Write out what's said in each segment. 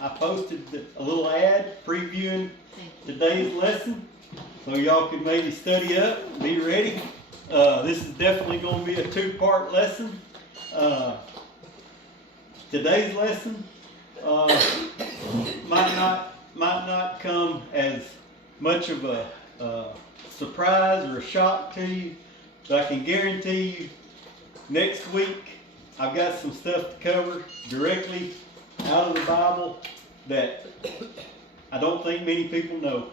I posted a little ad previewing today's lesson, so y'all can maybe study up and be ready. This is definitely going to be a two-part lesson. Today's lesson might not come as much of a surprise or a shock to you, but I can guarantee you next week I've got some stuff to cover directly out of the Bible that I don't think many people know,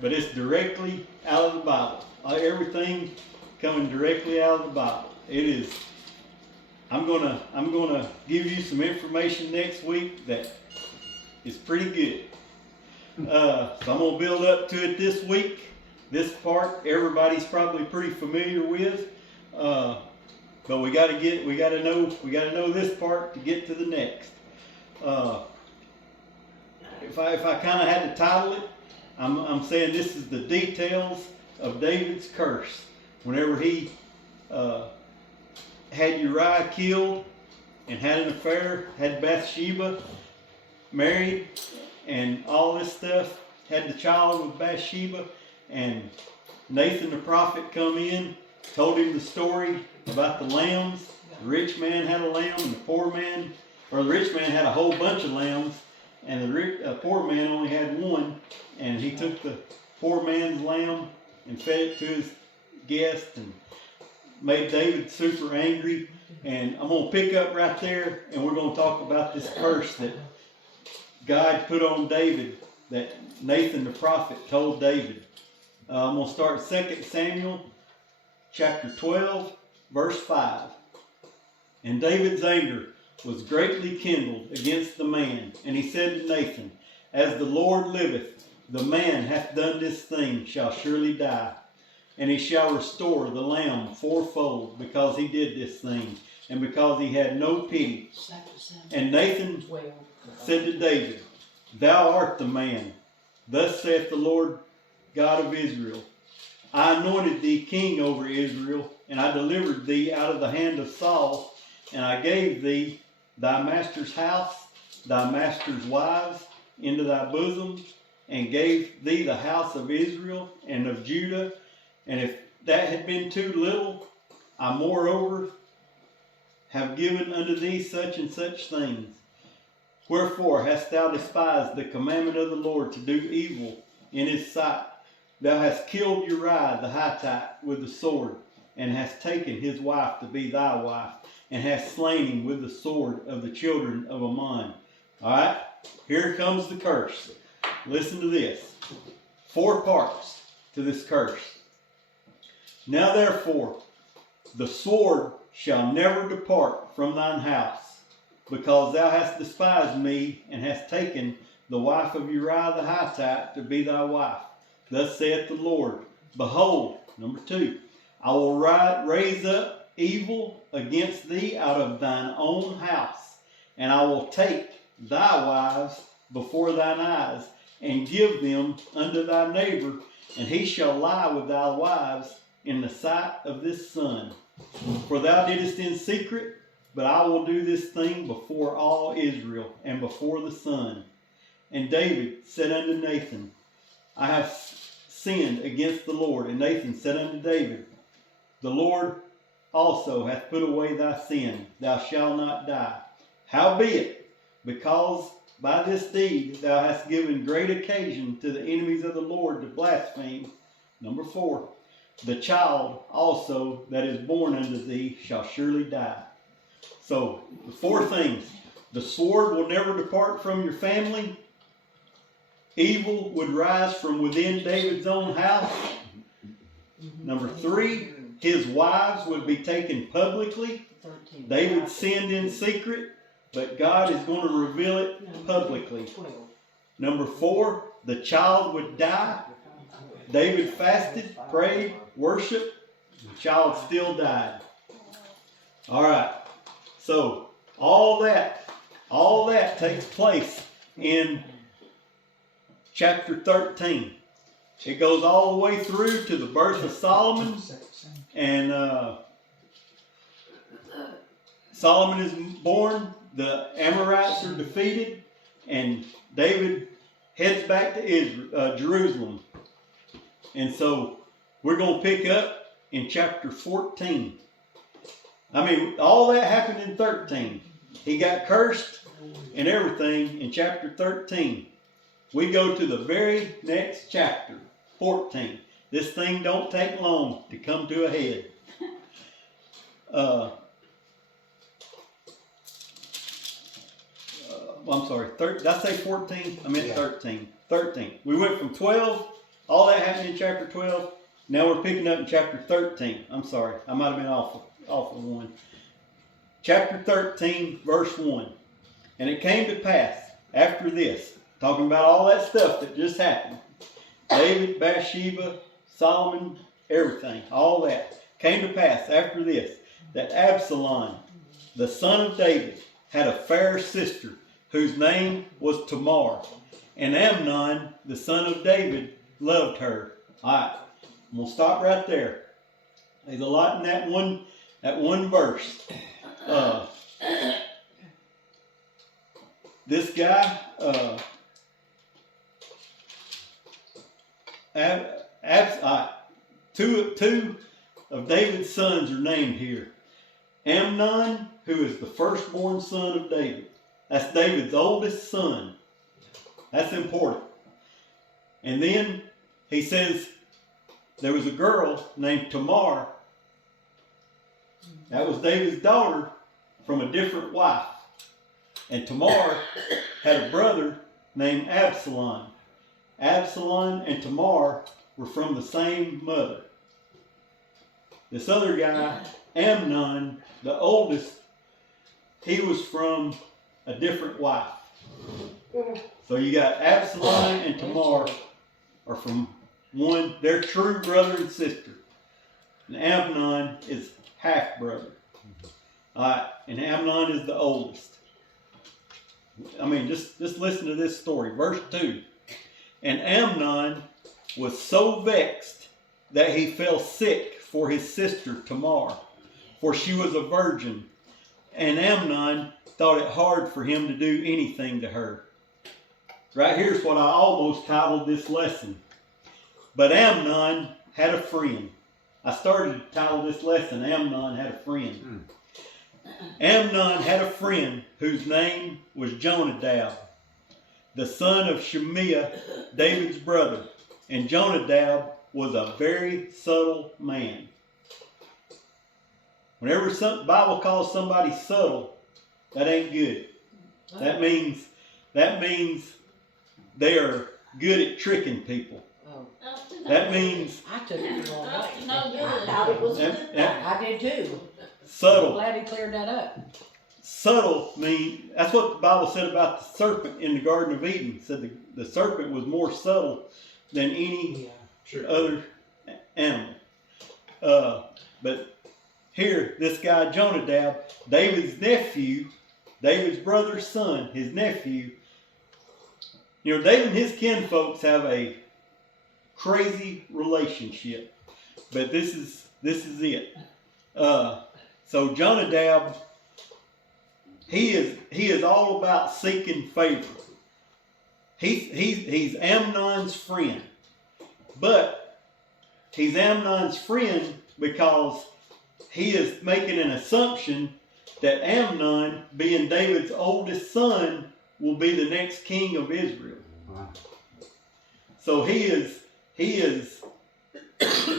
but it's directly out of the Bible. Everything coming directly out of the Bible. It is. I'm gonna give you some information next week that is pretty good. So I'm gonna build up to it this week. This part everybody's probably pretty familiar with, but we gotta know this part to get to the next. If I kind of had to title it, I'm saying this is the details of David's curse. Whenever he had Uriah killed and had an affair, had Bathsheba married, and all this stuff, had the child with Bathsheba, and Nathan the prophet come in, told him the story about the lambs. The rich man had a lamb, and the poor man, or the rich man had a whole bunch of lambs, and the poor man only had one, and he took the poor man's lamb and fed it to his guest and made David super angry. And I'm going to pick up right there, and we're going to talk about this curse that God put on David, that Nathan the prophet told David. I'm going to start 2 Samuel chapter 12, verse 5. And David's anger was greatly kindled against the man, and he said to Nathan, As the Lord liveth, the man hath done this thing shall surely die, and he shall restore the lamb fourfold, because he did this thing, and because he had no pity. And Nathan said to David, Thou art the man. Thus saith the Lord God of Israel, I anointed thee king over Israel, and I delivered thee out of the hand of Saul, and I gave thee thy master's house, thy master's wives into thy bosom, and gave thee the house of Israel and of Judah. And if that had been too little, I moreover have given unto thee such and such things. Wherefore hast thou despised the commandment of the Lord to do evil in his sight? Thou hast killed Uriah the Hittite with the sword, and hast taken his wife to be thy wife, and hast slain him with the sword of the children of Ammon. All right, here comes the curse. Listen to this. 4 parts to this curse. Now therefore, the sword shall never depart from thine house, because thou hast despised me, and hast taken the wife of Uriah the Hittite to be thy wife. Thus saith the Lord, Behold, number 2, I will raise up evil against thee out of thine own house, and I will take thy wives before thine eyes, and give them unto thy neighbor, and he shall lie with thy wives in the sight of this sun. For thou didst in secret, but I will do this thing before all Israel, and before the sun. And David said unto Nathan, I have sinned against the Lord. And Nathan said unto David, The Lord also hath put away thy sin. Thou shalt not die. Howbeit, because by this deed thou hast given great occasion to the enemies of the Lord to blaspheme. Number 4, the child also that is born unto thee shall surely die. So, the 4 things. The sword will never depart from your family. Evil would rise from within David's own house. Number 3, his wives would be taken publicly. David sinned in secret, but God is going to reveal it publicly. Number 4, the child would die. David fasted, prayed, worshiped. The child still died. All right. So all that takes place in chapter 13. It goes all the way through to the birth of Solomon, and Solomon is born. The Amorites are defeated, and David heads back to Jerusalem. And so we're going to pick up in chapter 14. I mean, all that happened in 13. He got cursed and everything in chapter 13. We go to the very next chapter, 14. This thing don't take long to come to a head. I'm sorry, did I say 14? I meant 13. 13. We went from 12, all that happened in chapter 12. Now we're picking up in chapter 13. I'm sorry, I might have been off of one. Chapter 13, verse 1. And it came to pass after this, talking about all that stuff that just happened. David, Bathsheba, Solomon, everything, all that. Came to pass after this, that Absalom, the son of David, had a fair sister, whose name was Tamar. And Amnon, the son of David, loved her. All right, I'm going to stop right there. There's a lot in that one verse. This guy, two of David's sons are named here. Amnon, who is the firstborn son of David. That's David's oldest son. That's important. And then he says there was a girl named Tamar. That was David's daughter from a different wife. And Tamar had a brother named Absalom. Absalom and Tamar were from the same mother. This other guy, Amnon, the oldest, he was from a different wife. So you got Absalom and Tamar are from one, they're true brother and sister. And Amnon is half brother. Alright, and Amnon is the oldest. I mean, just listen to this story. Verse 2. And Amnon was so vexed that he fell sick for his sister Tamar, for she was a virgin. And Amnon thought it hard for him to do anything to her. Right here's what I almost titled this lesson. But Amnon had a friend. I started to title this lesson, Amnon had a friend. Amnon had a friend whose name was Jonadab, the son of Shemiah, David's brother. And Jonadab was a very subtle man. Whenever the Bible calls somebody subtle, that ain't good. That means they are good at tricking people. That means I took it the wrong way. I thought it was a good thing. I did too. subtle. I'm glad he cleared that up. Subtle mean, that's what the Bible said about the serpent in the Garden of Eden. It said the serpent was more subtle than any other animal. But here, this guy Jonadab, David's nephew, David's brother's son, his nephew. You know, David and his kinfolks have a crazy relationship, but this is it. So Jonadab, he is all about seeking favor. He's Amnon's friend, but he's Amnon's friend because he is making an assumption that Amnon, being David's oldest son, will be the next king of Israel. Wow. So he is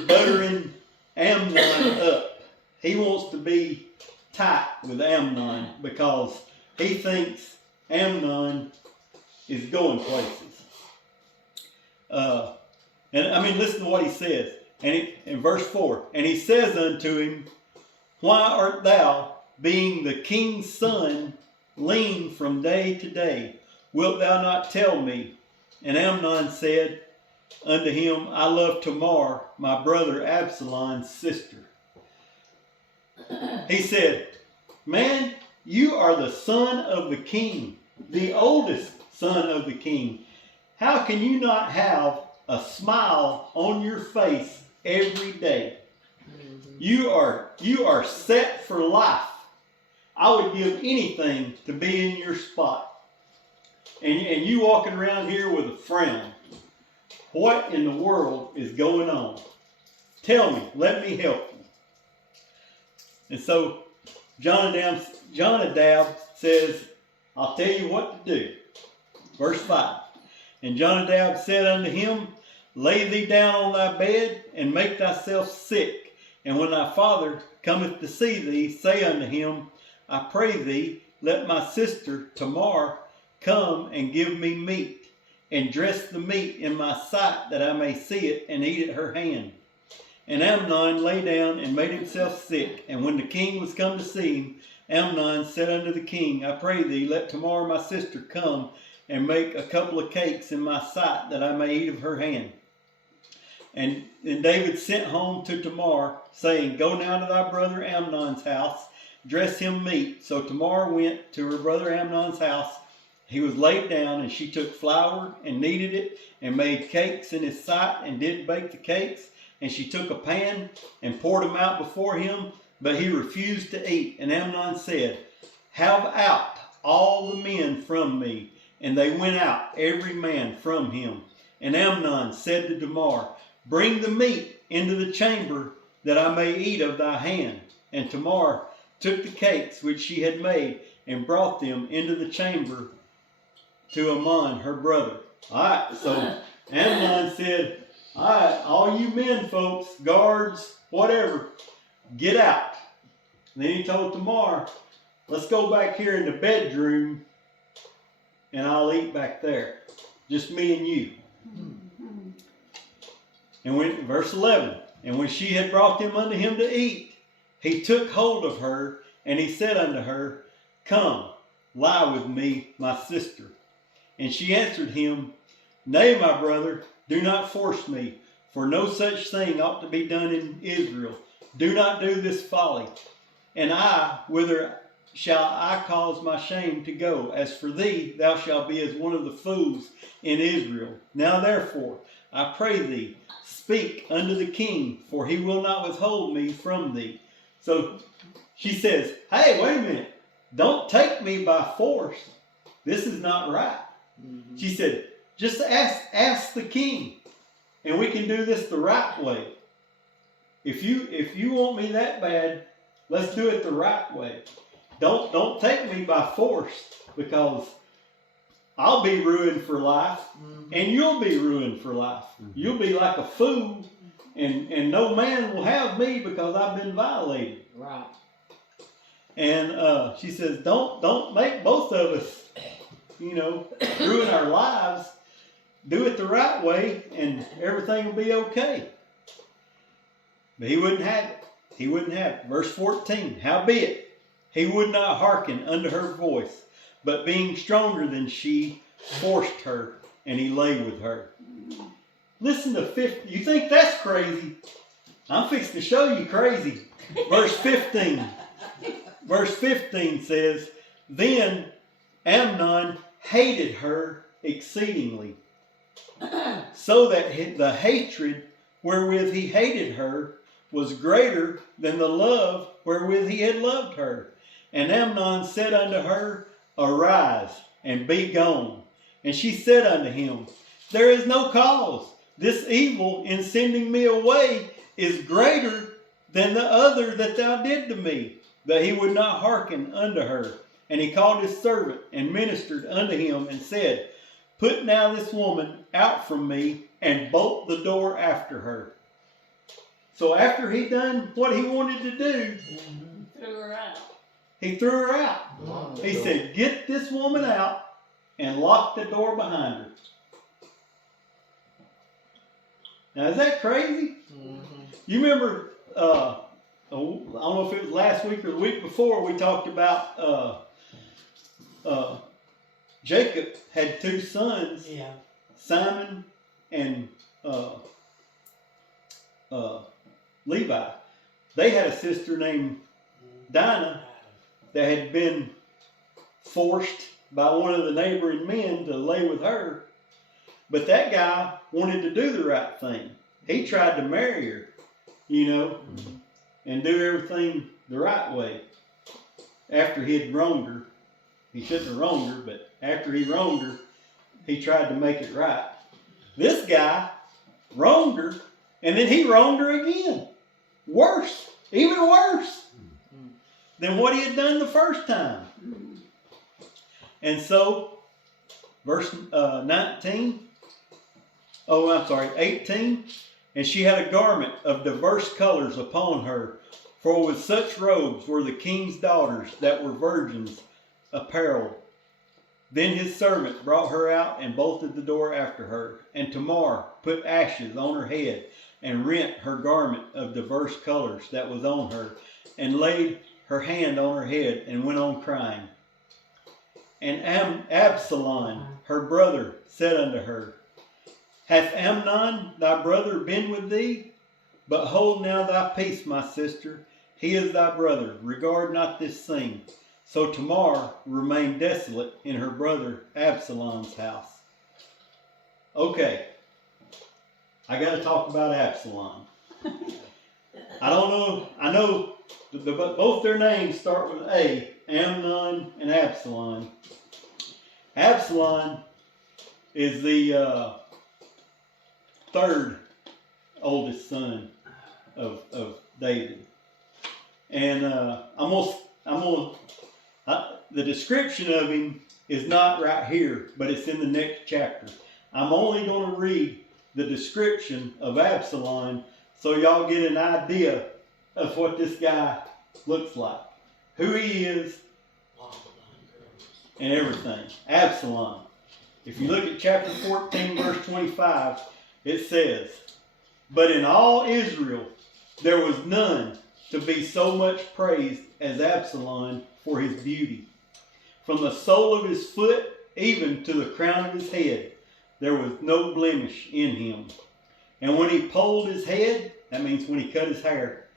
buttering Amnon up. He wants to be tight with Amnon because he thinks Amnon is going places. And I mean, listen to what he says. And in verse 4, and he says unto him, why art thou, being the king's son, lean from day to day? Wilt thou not tell me? And Amnon said unto him, I love Tamar, my brother Absalom's sister. He said, man, you are the son of the king, the oldest son of the king. How can you not have a smile on your face every day? You are set for life. I would give anything to be in your spot. and you walking around here with a frown. What in the world is going on? Tell me, let me help you. And so Jonadab says, I'll tell you what to do. Verse 5. And Jonadab said unto him, Lay thee down on thy bed, and make thyself sick. And when thy father cometh to see thee, say unto him, I pray thee, let my sister Tamar come and give me meat, and dress the meat in my sight, that I may see it and eat at her hand. And Amnon lay down and made himself sick. And when the king was come to see him, Amnon said unto the king, I pray thee, let Tamar my sister come and make a couple of cakes in my sight, that I may eat of her hand. And David sent home to Tamar, saying, Go now to thy brother Amnon's house, dress him meat. So Tamar went to her brother Amnon's house. He was laid down, and she took flour and kneaded it, and made cakes in his sight, and did bake the cakes. And she took a pan and poured them out before him, but he refused to eat. And Amnon said, Have out all the men from me. And they went out, every man from him. And Amnon said to Tamar, Bring the meat into the chamber, that I may eat of thy hand. And Tamar took the cakes which she had made, and brought them into the chamber to Amnon her brother. Alright, so Amnon said, Alright, all you men folks, guards, whatever, get out. And then he told Tamar, let's go back here in the bedroom, and I'll eat back there. Just me and you. And when, verse 11, and when she had brought them unto him to eat, he took hold of her, and he said unto her, Come, lie with me, my sister. And she answered him, Nay, my brother, do not force me, for no such thing ought to be done in Israel. Do not do this folly. And whither shall I cause my shame to go? As for thee, thou shalt be as one of the fools in Israel. Now therefore, I pray thee, speak unto the king, for he will not withhold me from thee. So she says, hey, wait a minute. Don't take me by force. This is not right. Mm-hmm. She said, just ask the king, and we can do this the right way. If you want me that bad, let's do it the right way. Don't take me by force, because I'll be ruined for life, and you'll be ruined for life. You'll be like a fool, and no man will have me because I've been violated. Right. And she says, don't make both of us, ruin our lives. Do it the right way, and everything will be okay. But he wouldn't have it. He wouldn't have it. Verse 14, howbeit, he would not hearken unto her voice, but being stronger than she, forced her, and he lay with her. Listen to 50. You think that's crazy? I'm fixing to show you crazy. Verse 15. Verse 15 says, Then Amnon hated her exceedingly, so that the hatred wherewith he hated her was greater than the love wherewith he had loved her. And Amnon said unto her, Arise, and be gone. And she said unto him, There is no cause. This evil in sending me away is greater than the other that thou did to me. But he would not hearken unto her. And he called his servant, and ministered unto him, and said, Put now this woman out from me, and bolt the door after her. So after he done what he wanted to do, Threw her out. he threw her out. He said, Get this woman out, and lock the door behind her. Now, is that crazy? You remember, I don't know if it was last week or the week before, we talked about Jacob had two sons, Simon and Levi. They had a sister named Dinah that had been forced by one of the neighboring men to lay with her. But that guy wanted to do the right thing. He tried to marry her, and do everything the right way. After he had wronged her, he shouldn't have wronged her, but after he wronged her, he tried to make it right. This guy wronged her, and then he wronged her again. Worse, even worse than what he had done the first time. And so, verse 18, and she had a garment of diverse colors upon her, for with such robes were the king's daughters that were virgins apparelled. Then his servant brought her out and bolted the door after her. And Tamar put ashes on her head and rent her garment of diverse colors that was on her, and laid her hand on her head and went on crying. And Absalom, her brother, said unto her, Hath Amnon thy brother been with thee? But hold now thy peace, my sister. He is thy brother. Regard not this thing. So Tamar remained desolate in her brother Absalom's house. Okay, I got to talk about Absalom. I don't know. I know both their names start with A, Amnon and Absalom. Absalom is the third oldest son of David. And the description of him is not right here, but it's in the next chapter. I'm only going to read the description of Absalom so y'all get an idea of what this guy looks like, who he is, and everything. Absalom. If you look at chapter 14, verse 25, it says, But in all Israel there was none to be so much praised as Absalom for his beauty. From the sole of his foot even to the crown of his head, there was no blemish in him. And when he polled his head, that means when he cut his hair,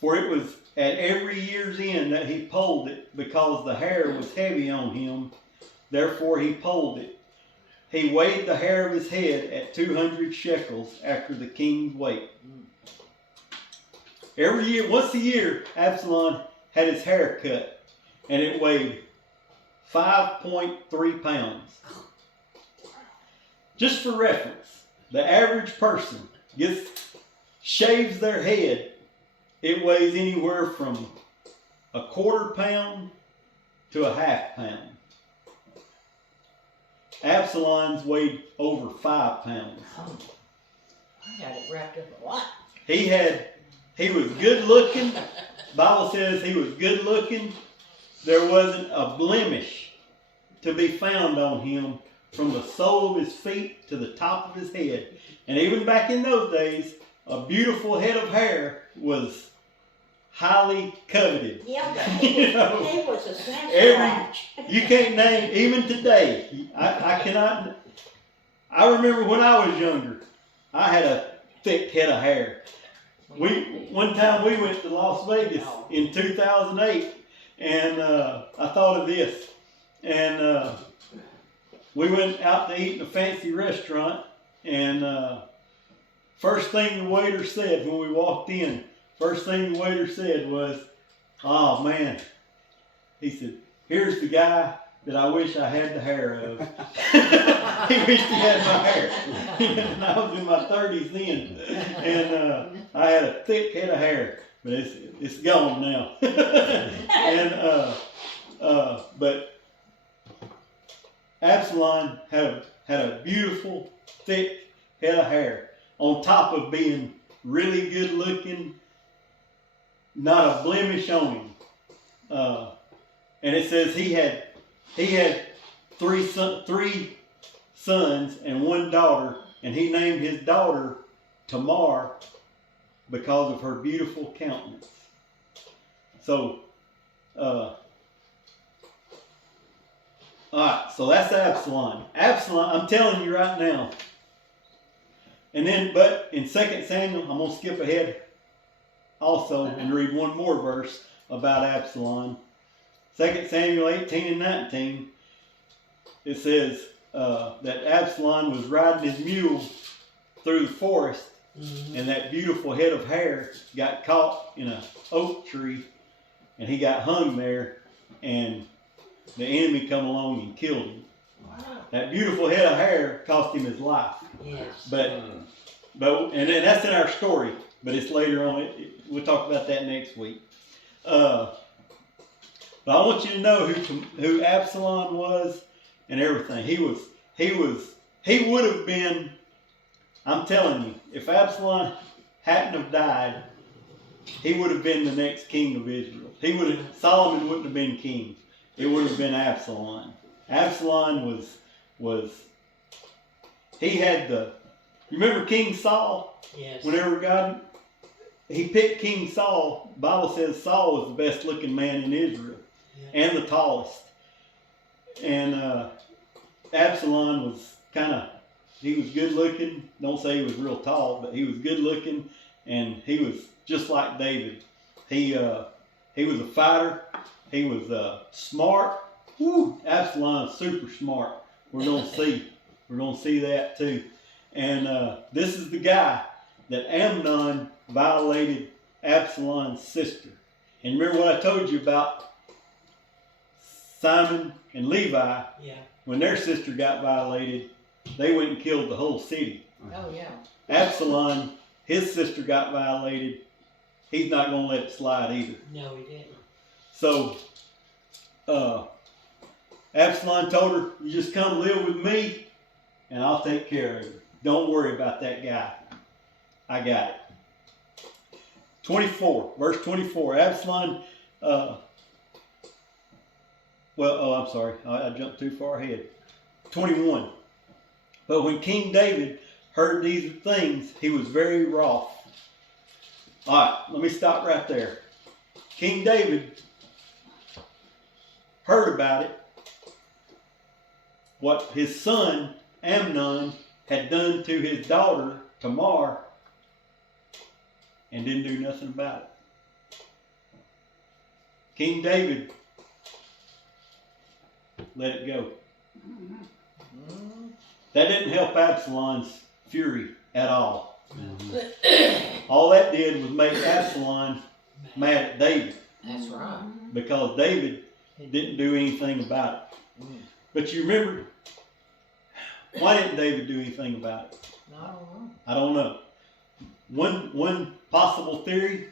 for it was at every year's end that he polled it, because the hair was heavy on him, therefore he polled it. He weighed the hair of his head at 200 shekels after the king's weight. Every year, once a year, Absalom had his hair cut, and it weighed 5.3 pounds. Just for reference, the average person shaves their head, it weighs anywhere from a quarter pound to a half pound. Absalom's weighed over 5 pounds. I got it wrapped up a lot. He was good looking. Bible says he was good looking. There wasn't a blemish to be found on him from the sole of his feet to the top of his head. And even back in those days, a beautiful head of hair was highly coveted. Yeah, but he was a Sasquatch. You can't name, even today, I cannot. I remember when I was younger, I had a thick head of hair. One time we went to Las Vegas in 2008, and I thought of this. And we went out to eat in a fancy restaurant, and first thing the waiter said when we walked in, was, "Oh man," he said, "here's the guy that I wish I had the hair of." He wished he had my hair. And I was in my 30s then, and I had a thick head of hair, but it's gone now. And but Absalom had a beautiful, thick head of hair, on top of being really good looking, not a blemish on him. And it says he had three sons and one daughter, and he named his daughter Tamar because of her beautiful countenance. So, all right, so that's Absalom. Absalom, I'm telling you right now. And then, but in 2 Samuel, I'm going to skip ahead also and read one more verse about Absalom. 2 Samuel 18 and 19, it says that Absalom was riding his mule through the forest, and that beautiful head of hair got caught in an oak tree, and he got hung there, and the enemy come along and killed him. That beautiful head of hair cost him his life. Yes. But and then that's in our story, but it's later on. We'll talk about that next week. But I want you to know who Absalom was and everything. He would have been. I'm telling you, if Absalom hadn't have died, he would have been the next king of Israel. Solomon wouldn't have been king. It would have been Absalom. Absalom was he had the. You remember King Saul? Yes. Whenever he picked King Saul, the Bible says Saul was the best looking man in Israel and the tallest. And Absalom was he was good looking. Don't say he was real tall, but he was good looking, and he was just like David. He was a fighter. He was smart. Woo! Absalom's super smart. We're gonna see that too. And this is the guy that Amnon violated Absalom's sister. And remember what I told you about Simon and Levi? Yeah. When their sister got violated, they went and killed the whole city. Oh yeah. Absalom, his sister got violated. He's not going to let it slide either. No, he didn't. So, Absalom told her, "You just come live with me, and I'll take care of you. Don't worry about that guy. I got it." 24, verse 24. Absalom, I'm sorry. I jumped too far ahead. 21. But when King David heard these things, he was very wroth. All right, let me stop right there. King David heard about it, what his son Amnon had done to his daughter Tamar, and didn't do nothing about it. King David let it go. That didn't help Absalom's fury at all. All that did was make Absalom mad at David. That's right. Because David didn't do anything about it. But you remember, why didn't David do anything about it? I don't know. One possible theory.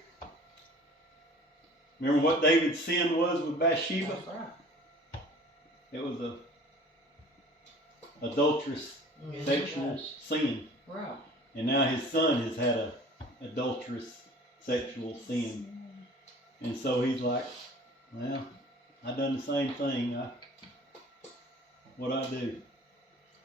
Remember what David's sin was with Bathsheba? That's right. It was a adulterous sexual sin. Right. And now his son has had a adulterous sexual sin. And so he's like, well, I done the same thing. What I do?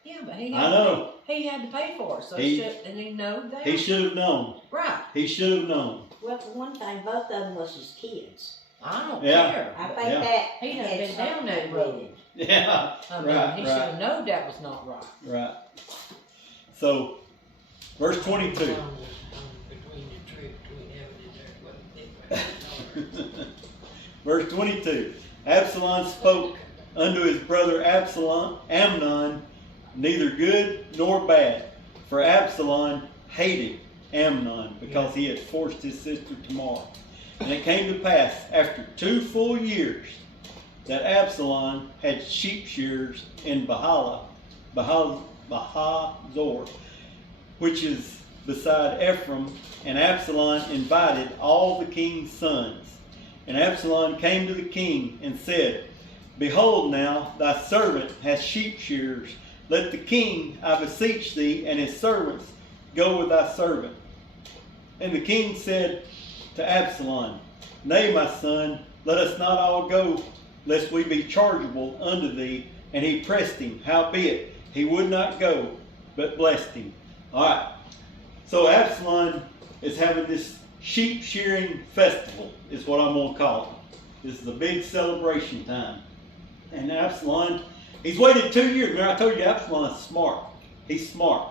Yeah, but he I know. He had to pay for it, so He- didn't he know that? He should have known. Right. He should have known. Well, for one thing, both of them was his kids. I don't Yeah. care. I but think Yeah. that He done had been down something that to do road. with it. Yeah. I mean, Right, he right. should have known that was not right. Right. So, verse 22. Between the tree, between heaven and earth, Verse 22. Absalom spoke unto his brother Amnon, neither good nor bad. For Absalom hated Amnon because he had forced his sister Tamar. And it came to pass after 2 full years that Absalom had sheep shearers in Bahazor, which is beside Ephraim, and Absalom invited all the king's sons. And Absalom came to the king and said, Behold now, thy servant hath sheep shearers. Let the king, I beseech thee, and his servants go with thy servant. And the king said to Absalom, Nay, my son, let us not all go, lest we be chargeable unto thee. And he pressed him, howbeit he would not go, but blessed him. All right. So Absalom is having this sheep shearing festival, is what I'm going to call it. This is a big celebration time. And Absalom, he's waited 2 years. Remember, I told you Absalom's smart. He's smart.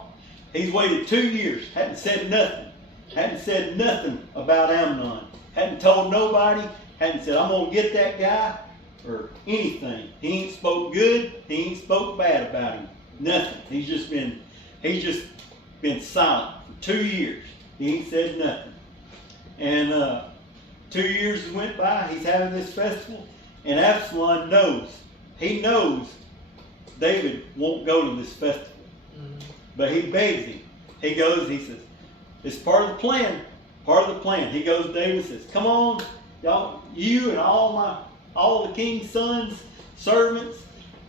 He's waited 2 years, hadn't said nothing. Hadn't said nothing about Amnon. Hadn't told nobody. Hadn't said, I'm going to get that guy or anything. He ain't spoke good. He ain't spoke bad about him. Nothing. He's just been silent for 2 years. He ain't said nothing. And 2 years went by. He's having this festival. And Absalom knows. He knows David won't go to this festival. Mhm. But he begs him. He goes, he says, it's part of the plan. Part of the plan. He goes, David says, come on, y'all, you and all the king's sons, servants,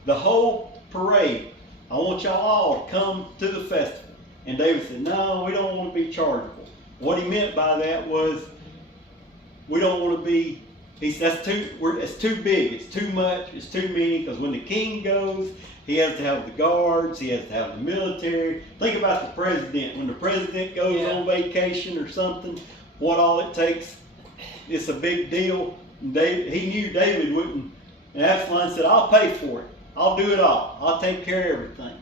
the whole parade. I want y'all all to come to the festival. And David said, no, we don't want to be chargeable. What he meant by that was, we don't want to be, it's too big, it's too much, it's too many, because when the king goes, he has to have the guards, he has to have the military. Think about the president. When the president goes Yeah. on vacation or something, what all it takes, it's a big deal. And he knew David wouldn't, and Absalom said, I'll pay for it. I'll do it all. I'll take care of everything.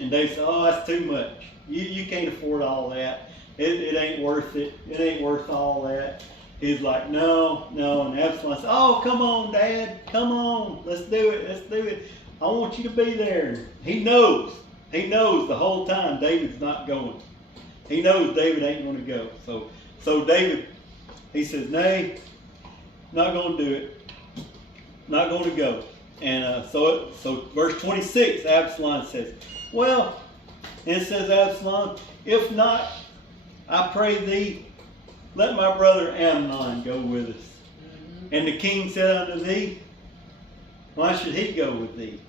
And David said, oh, that's too much. You can't afford all that. It ain't worth it. It ain't worth all that. He's like, no. And Absalom said, oh, come on, Dad. Come on. Let's do it. I want you to be there. He knows the whole time David's not going. He knows David ain't going to go. So David, he says, nay, not going to do it. Not going to go. And so verse 26, Absalom says, well, and it says, Absalom, if not, I pray thee, let my brother Amnon go with us. Mhm. And the king said unto thee, why should he go with thee?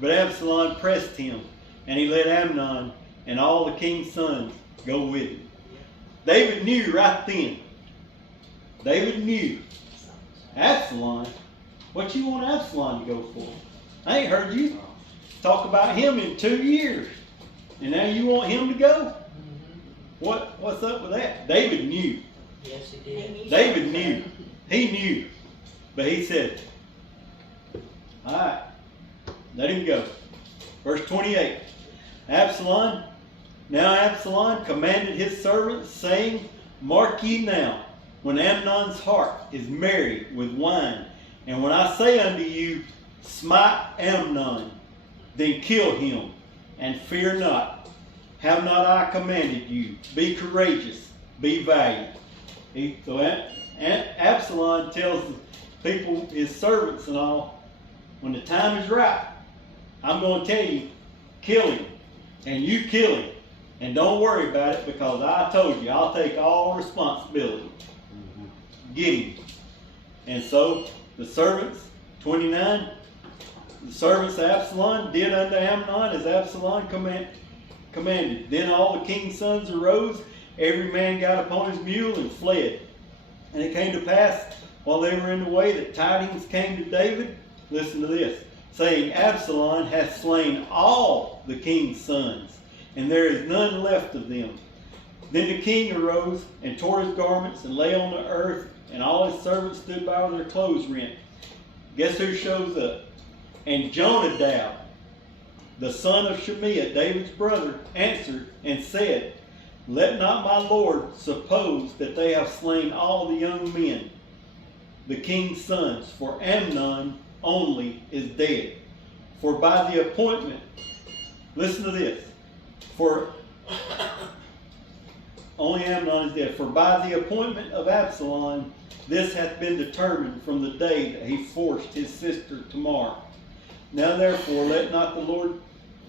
But Absalom pressed him, and he let Amnon and all the king's sons go with him. David knew right then. David knew. Absalom? What you want Absalom to go for? I ain't heard you talk about him in 2 years. And now you want him to go? Mhm. What's up with that? David knew. Yes, he did. David knew. He knew. But he said, all right, let him go. Verse 28. Now Absalom commanded his servants, saying, mark ye now, when Amnon's heart is merry with wine, and when I say unto you, smite Amnon, then kill him, and fear not. Have not I commanded you? Be courageous, be valiant. So Absalom tells the people, his servants and all, when the time is right, I'm going to tell you, kill him. And you kill him. And don't worry about it, because I told you, I'll take all responsibility. Get him. And so the servants, 29, the servants of Absalom did unto Amnon as Absalom commanded. Then all the king's sons arose, every man got upon his mule and fled. And it came to pass, while they were in the way, that tidings came to David, listen to this, saying, Absalom hath slain all the king's sons, and there is none left of them. Then the king arose and tore his garments and lay on the earth, and all his servants stood by with their clothes rent. Guess who shows up? And Jonadab, the son of Shemiah, David's brother, answered and said, let not my lord suppose that they have slain all the young men, the king's sons, for Amnon only is dead. For by the appointment, listen to this, for only Amnon is dead. For by the appointment of Absalom, this hath been determined from the day that he forced his sister Tamar. Now therefore, let not the Lord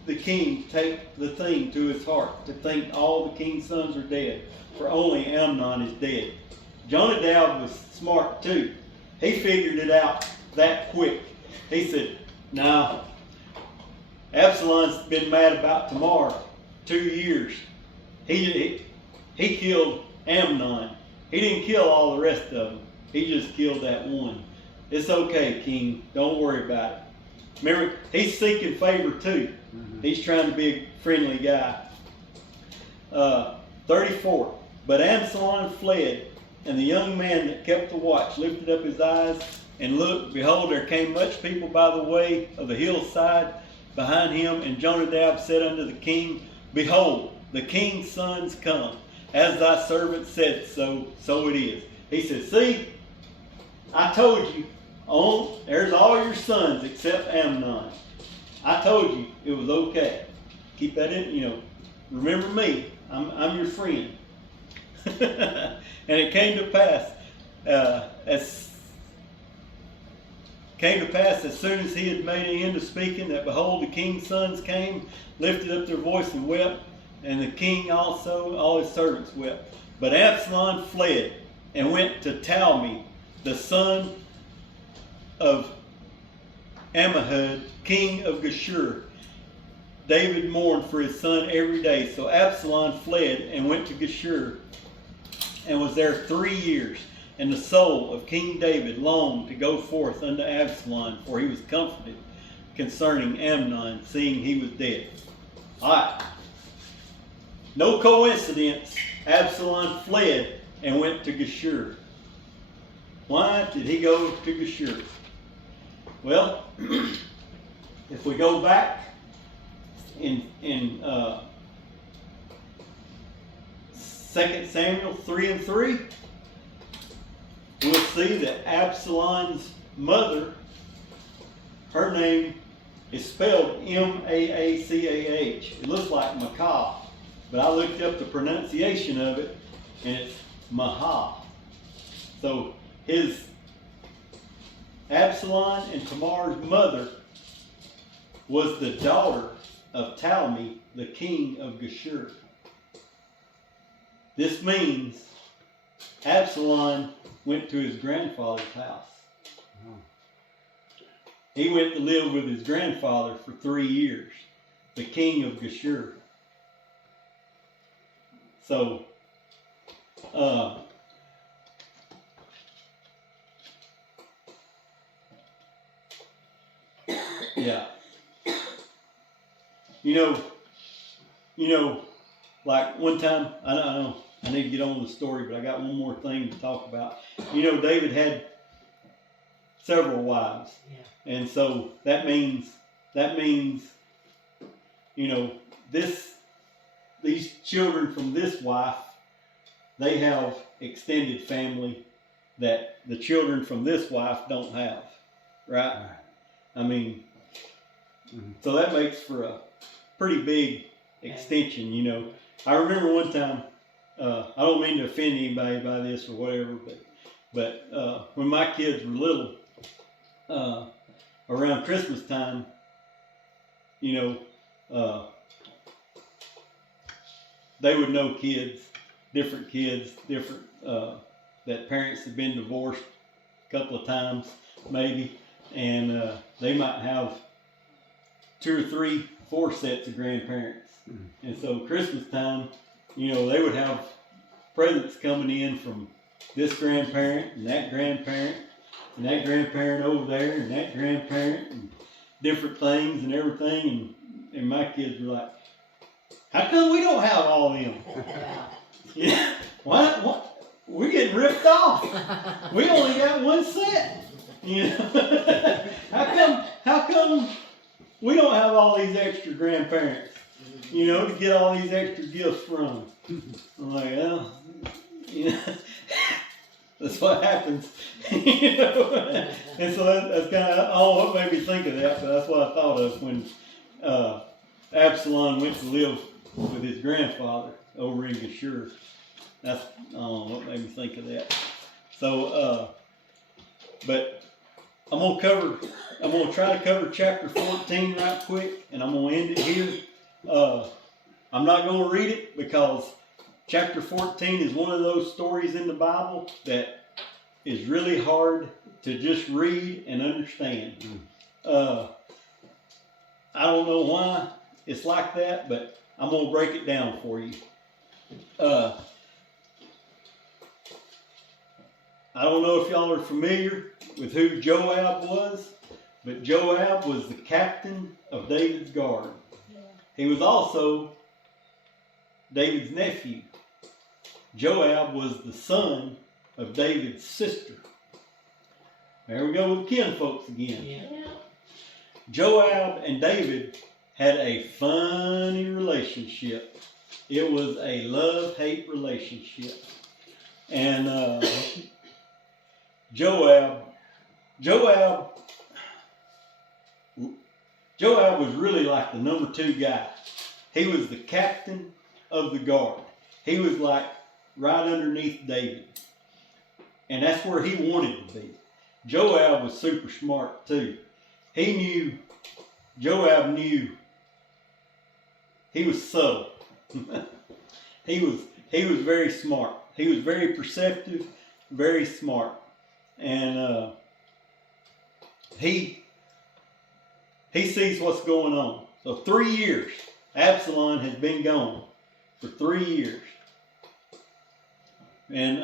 the king take the thing to his heart, to think all the king's sons are dead, for only Amnon is dead. Jonadab was smart too. He figured it out that quick. He said, now, Absalom's been mad about Tamar 2 years. He killed Amnon. He didn't kill all the rest of them. He just killed that one. It's okay, king. Don't worry about it. Remember, he's seeking favor too. He's trying to be a friendly guy. 34. But Absalom fled, and the young man that kept the watch lifted up his eyes and looked. Behold, there came much people by the way of the hillside behind him. And Jonadab said unto the king, behold, the king's sons come. As thy servant said, so it is. He said, see, I told you, there's all your sons except Amnon. I told you it was okay. Keep that in, remember me. I'm your friend. And it came to pass, came to pass as soon as he had made an end of speaking, that behold, the king's sons came, lifted up their voice and wept, and the king also, all his servants wept. But Absalom fled and went to Talmi, the son of Ammihud, king of Geshur. David mourned for his son every day. So Absalom fled and went to Geshur, and was there 3 years. And the soul of King David longed to go forth unto Absalom, for he was comforted concerning Amnon, seeing he was dead. Alright. No coincidence, Absalom fled and went to Geshur. Why did he go to Geshur? Well, if we go back in 2 Samuel 3:3, we'll see that Absalom's mother, her name is spelled M-A-A-C-A-H. It looks like Maacah, but I looked up the pronunciation of it, and it's Mahah. So his Absalom and Tamar's mother was the daughter of Talmi, the king of Geshur. This means Absalom went to his grandfather's house. He went to live with his grandfather for 3 years, the king of Geshur. So, yeah. You know, like one time, I know I need to get on with the story, but I got one more thing to talk about. David had several wives. Yeah. And so that means, these children from this wife, they have extended family that the children from this wife don't have, right? I mean, so that makes for a pretty big extension, I remember one time, I don't mean to offend anybody by this or whatever, but when my kids were little, around Christmas time, they would know different kids, that parents had been divorced a couple of times, maybe, and they might have 2 or 3, 4 sets of grandparents. And so Christmas time, they would have presents coming in from this grandparent and that grandparent and that grandparent over there and that grandparent and different things and everything. And my kids were like, how come we don't have all of them? Yeah. What? We're getting ripped off. We only got 1 set. How come we don't have all these extra grandparents? To get all these extra gifts from. I'm like, well, that's what happens. And so that's kind of, I don't know what made me think of that, but that's what I thought of when Absalom went to live with his grandfather over in Geshur. I don't know what made me think of that. So, but I'm gonna try to cover chapter 14 right quick, and I'm gonna end it here. I'm not gonna read it because chapter 14 is one of those stories in the Bible that is really hard to just read and understand. I don't know why it's like that, but I'm gonna break it down for you. I don't know if y'all are familiar with who Joab was, but Joab was the captain of David's guard. He was also David's nephew. Joab was the son of David's sister. There we go with kinfolks again. Yeah. Joab and David had a funny relationship. It was a love-hate relationship. And Joab was really like the number 2 guy. He was the captain of the guard. He was like right underneath David. And that's where he wanted to be. Joab was super smart too. Joab knew, he was subtle. he was very smart. He was very perceptive, very smart. And he sees what's going on. So 3 years, Absalom has been gone for 3 years. And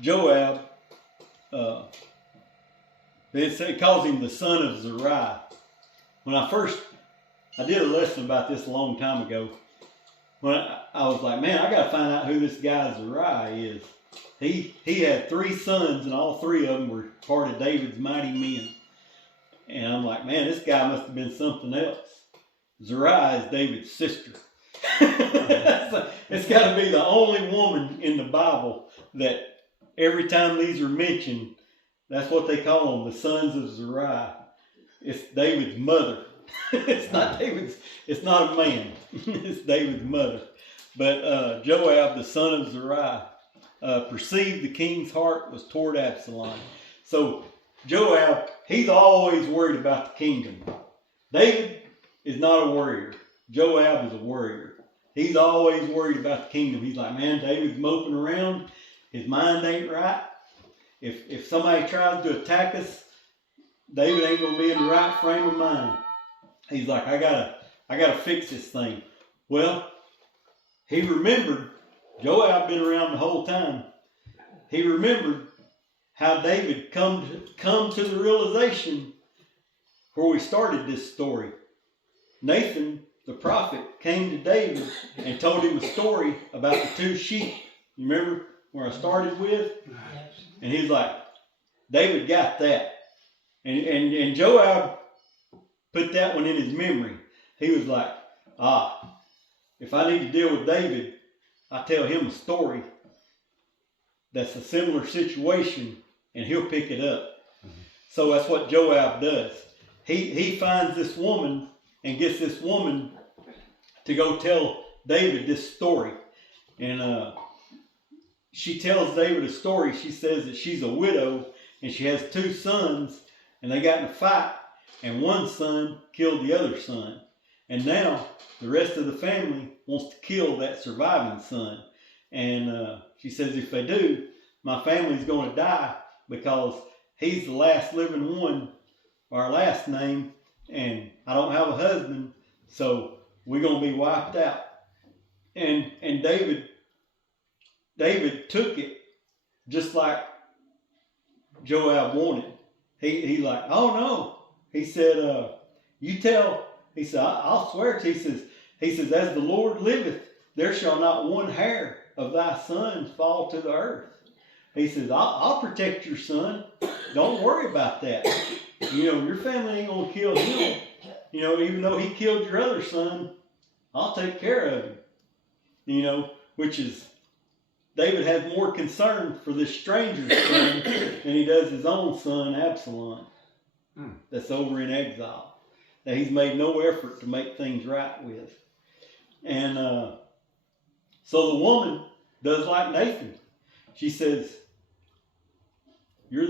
Joab, it calls him the son of Zeruiah. When I did a lesson about this a long time ago. When I was like, man, I got to find out who this guy Zeruiah is. He had 3 sons, and all 3 of them were part of David's mighty men. And I'm like, man, this guy must have been something else. Zeruiah is David's sister. It's got to be the only woman in the Bible that every time these are mentioned, that's what they call them, the sons of Zeruiah. It's David's mother. It's not a man. It's David's mother. But Joab, the son of Zeruiah, perceived the king's heart was toward Absalom. So Joab, he's always worried about the kingdom. David is not a warrior. Joab is a warrior. He's always worried about the kingdom. He's like, man, David's moping around. His mind ain't right. If somebody tries to attack us, David ain't gonna be in the right frame of mind. He's like, I gotta fix this thing. Well, he remembered, Joab been around the whole time. He remembered how David come to the realization where we started this story. Nathan, the prophet, came to David and told him a story about the 2 sheep. You remember where I started with? Yes. And he's like, David got that. And Joab put that one in his memory. He was like, if I need to deal with David, I tell him a story that's a similar situation, and he'll pick it up. Mm-hmm. So that's what Joab does. He finds this woman and gets this woman to go tell David this story. And she tells David a story. She says that she's a widow and she has 2 sons, and they got in a fight, and one son killed the other son. And now the rest of the family wants to kill that surviving son. And she says, if they do, my family's going to die because he's the last living one, our last name, and I don't have a husband, so we're going to be wiped out. And David took it just like Joab wanted. He like, oh no. He said, you tell, he said, I'll swear to you. He says, as the Lord liveth, there shall not one hair of thy sons fall to the earth. He says, I'll protect your son. Don't worry about that. Your family ain't going to kill him. Even though he killed your other son, I'll take care of him. Which is, David has more concern for this stranger's son than he does his own son, Absalom, that's over in exile, that he's made no effort to make things right with. And so the woman does like Nathan. She says, you're that